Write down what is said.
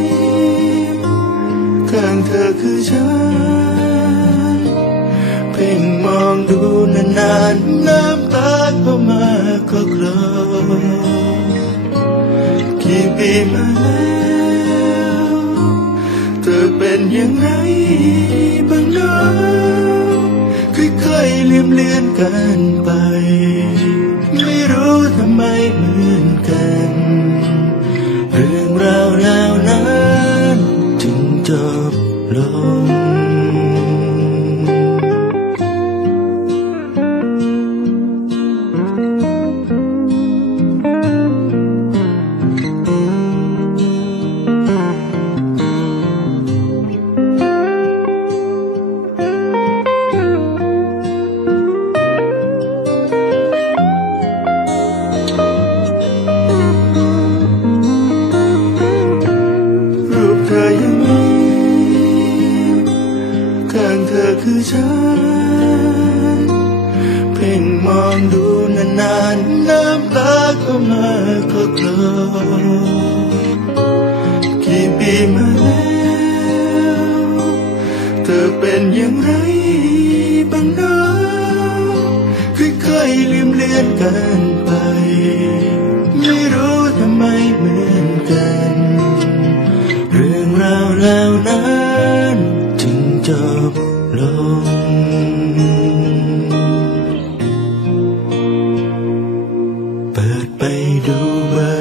ข้ คือฉัน เพ่งมองดูนานๆน้ำตาเข้ามาก็คลอกี่ปีมาแล้วเธอเป็นย่างไรบ้างเนาะค่อยๆเลืมเลือนกันไป ธอคือฉัน เพ่งมองดูนานๆน้ำตาเข้ามาก็กลอกี่ปีมาแล้วเธอเป็นอย่างไรบ้างเนะค่อยๆลืมเลือนกันไป ไม่รู้ทำไมเหมือนกัน เรื่องราวเหล่านั้นจึงจบ